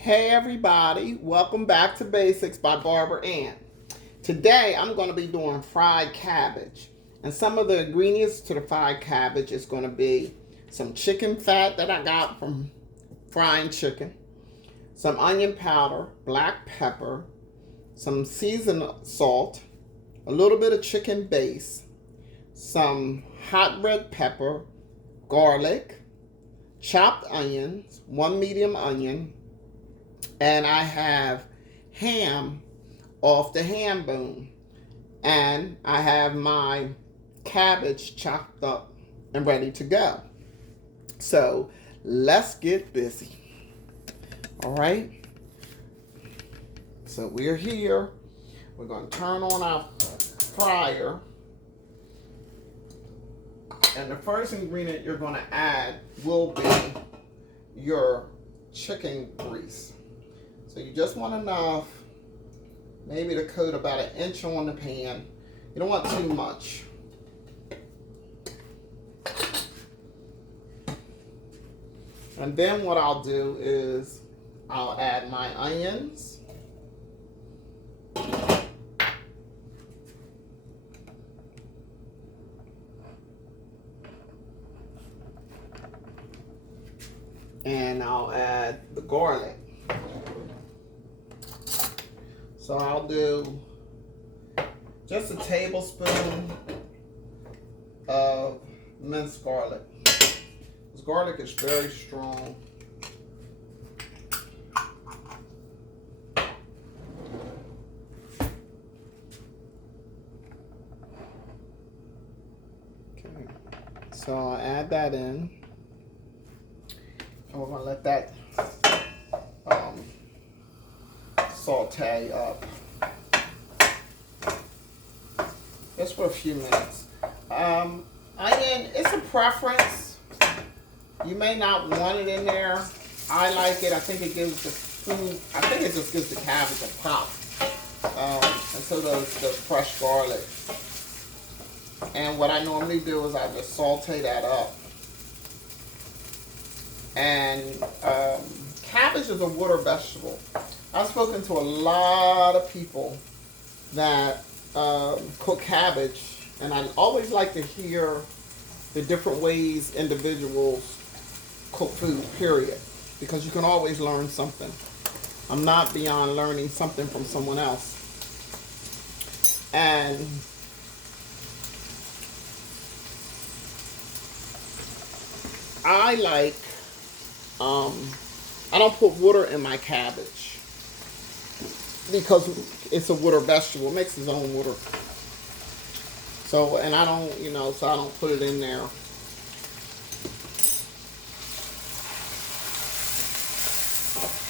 Hey everybody, welcome back to Basics by Barbara Ann. Today I'm going to be doing fried cabbage. And some of the ingredients to the fried cabbage is going to be some chicken fat that I got from frying chicken, some onion powder, black pepper, some seasoned salt, a little bit of chicken base, some hot red pepper, garlic, chopped onions, one medium onion, and I have ham off the ham bone. And I have my cabbage chopped up and ready to go. So let's get busy. All right. So we're here. We're going to turn on our fryer. And the first ingredient you're going to add will be your chicken grease. So you just want enough, maybe to coat about 1 inch on the pan. You don't want too much. And then what I'll do is I'll add my onions. And I'll add the garlic. So I'll do just a tablespoon of minced garlic. This garlic is very strong. Okay, so I'll add that in. And we're going to let that saute up just for a few minutes. Onion, it's a preference. You may not want it in there. I like it. I think it gives the food, I think it just gives the cabbage a pop. And so does the fresh garlic. And what I normally do is I just saute that up. And cabbage is a water vegetable. I've spoken to a lot of people that cook cabbage, and I always like to hear the different ways individuals cook food, period, because you can always learn something. I'm not beyond learning something from someone else. And I like, I don't put water in my cabbage because it's a water vegetable. It makes its own water. So, and I don't, so I don't put it in there.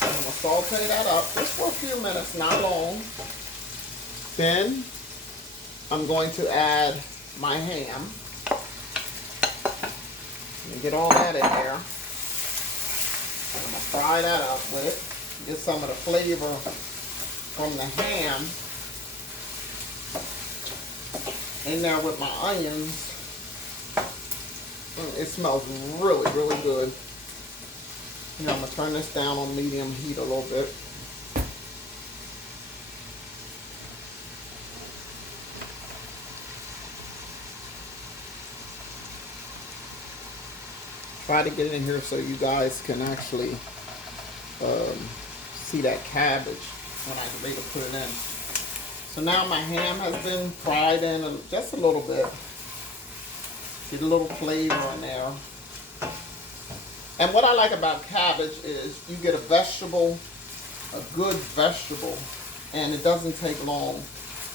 I'm going to saute that up just for a few minutes, not long. Then I'm going to add my ham. And get all that in there. I'm going to fry that up with it. Get some of the flavor from the ham in there with my onions. It smells really, really good. I'm going to turn this down on medium heat a little bit. Try to get it in here so you guys can actually see that cabbage when I get ready to put it in. So now my ham has been fried in just a little bit. Get a little flavor in there. And what I like about cabbage is you get a vegetable, a good vegetable, and it doesn't take long.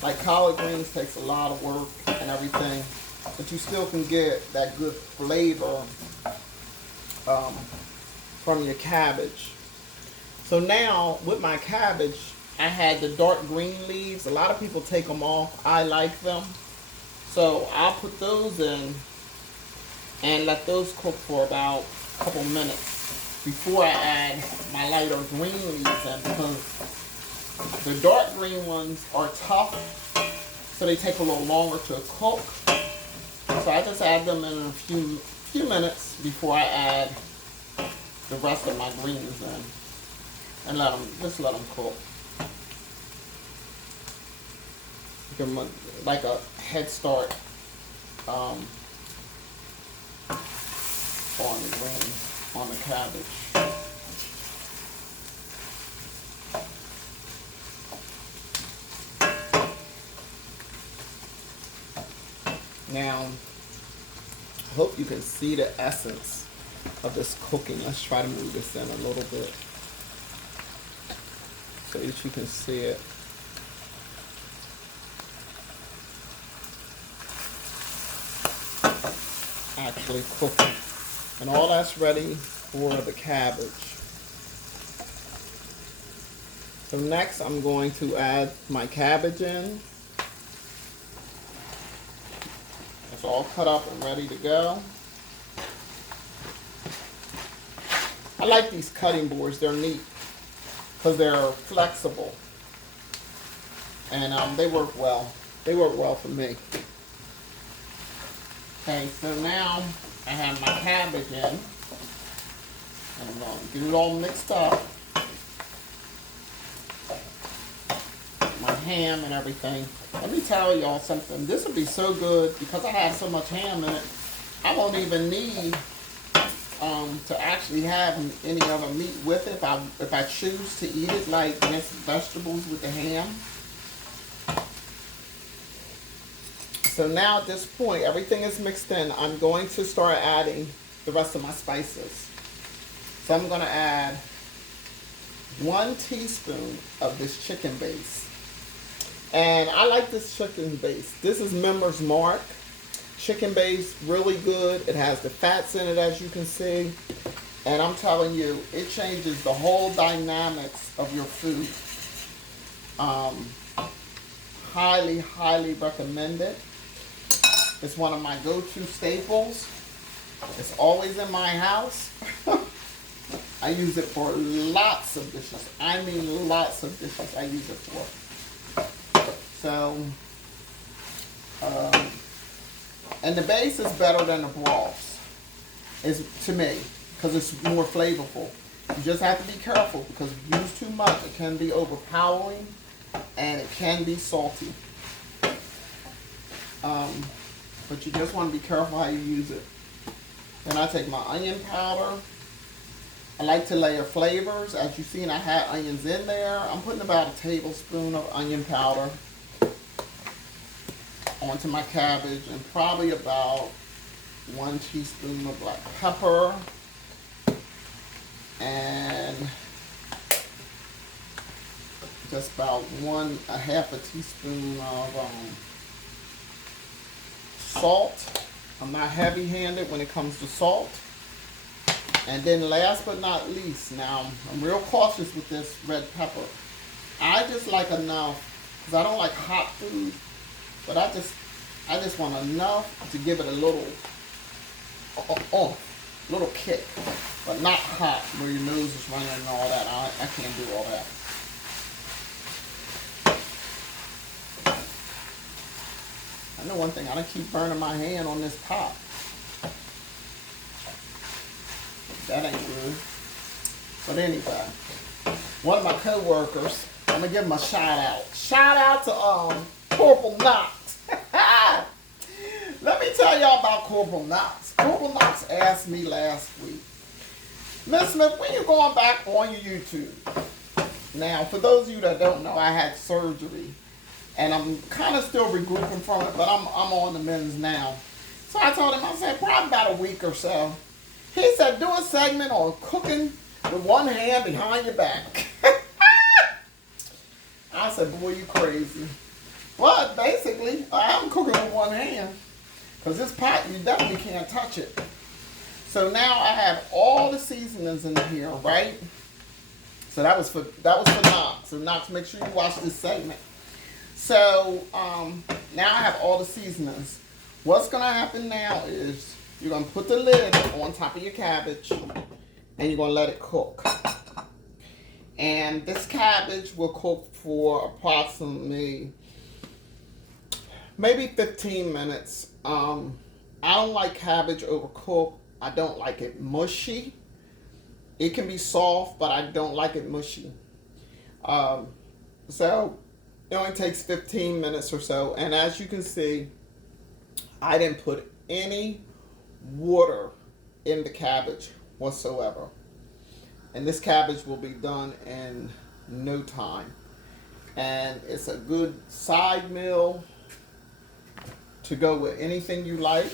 Like collard greens takes a lot of work and everything, but you still can get that good flavor from your cabbage. So now with my cabbage, I had the dark green leaves. A lot of people take them off. I like them. So I'll put those in and let those cook for about a couple minutes before I add my lighter green leaves in, because the dark green ones are tough, so they take a little longer to cook. So I just add them in a few minutes before I add the rest of my greens in. and just let them cook. Give them like a head start on the greens, on the cabbage. Now, I hope you can see the essence of this cooking. Let's try to move this in a little bit so that you can see it. Actually cooking. And all that's ready for the cabbage. So next I'm going to add my cabbage in. It's all cut up and ready to go. I like these cutting boards. They're neat because they're flexible. And they work well. They work well for me. Okay, so now I have my cabbage in. And I'm going to get it all mixed up. My ham and everything. Let me tell y'all something. This will be so good because I have so much ham in it. I won't even need to actually have any other meat with it if I choose to eat it, like mixed vegetables with the ham. So now at this point, everything is mixed in. I'm going to start adding the rest of my spices. So I'm going to add 1 teaspoon of this chicken base. And I like this chicken base. This is Member's Mark. Chicken base, really good. It has the fats in it, as you can see. And I'm telling you, it changes the whole dynamics of your food. Highly, highly recommend it. It's one of my go-to staples. It's always in my house. I use it for lots of dishes. I mean lots of dishes I use it for. So, and the base is better than the broths, to me, because it's more flavorful. You just have to be careful because if you use too much, it can be overpowering and it can be salty. But you just want to be careful how you use it. Then I take my onion powder. I like to layer flavors. As you've seen, I had onions in there. I'm putting about a tablespoon of onion powder onto my cabbage and probably about 1 teaspoon of black pepper and just about a half a teaspoon of salt. I'm not heavy-handed when it comes to salt. And then last but not least, now I'm real cautious with this red pepper. I just like enough, because I don't like hot food, but I just want enough to give it a little kick, but not hot where your nose is running and all that. I can't do all that. I know one thing, I don't keep burning my hand on this pot. That ain't good. But anyway, one of my co-workers, I'm gonna give him a shout out. Shout out to Corporal Knox. Let me tell y'all about Corporal Knox. Corporal Knox asked me last week, Miss Smith, when you going back on your YouTube? Now, for those of you that don't know, I had surgery. And I'm kind of still regrouping from it, but I'm on the mends now. So I told him, I said, probably about a week or so. He said, do a segment on cooking with one hand behind your back. I said, boy, you crazy. But basically, I'm cooking with one hand. Because this pot, you definitely can't touch it. So now I have all the seasonings in here, right? So that was for Knox. So Knox, make sure you watch this segment. So now I have all the seasonings. What's going to happen now is you're going to put the lid on top of your cabbage and you're going to let it cook. And this cabbage will cook for approximately maybe 15 minutes. I don't like cabbage overcooked. I don't like it mushy. It can be soft, but I don't like it mushy. Um, so it only takes 15 minutes or so. And as you can see, I didn't put any water in the cabbage whatsoever. And this cabbage will be done in no time. And it's a good side meal to go with anything you like.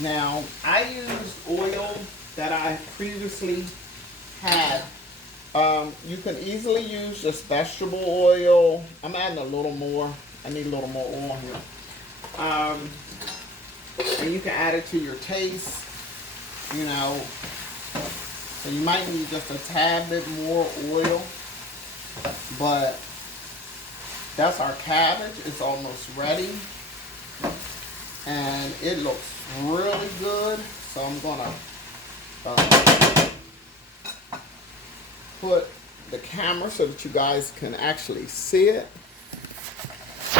Now, I used oil that I previously had. You can easily use just vegetable oil. I'm adding a little more. I need a little more oil here. And you can add it to your taste, you know. So you might need just a tad bit more oil. But that's our cabbage. It's almost ready. And it looks really good. So I'm gonna put the camera so that you guys can actually see it.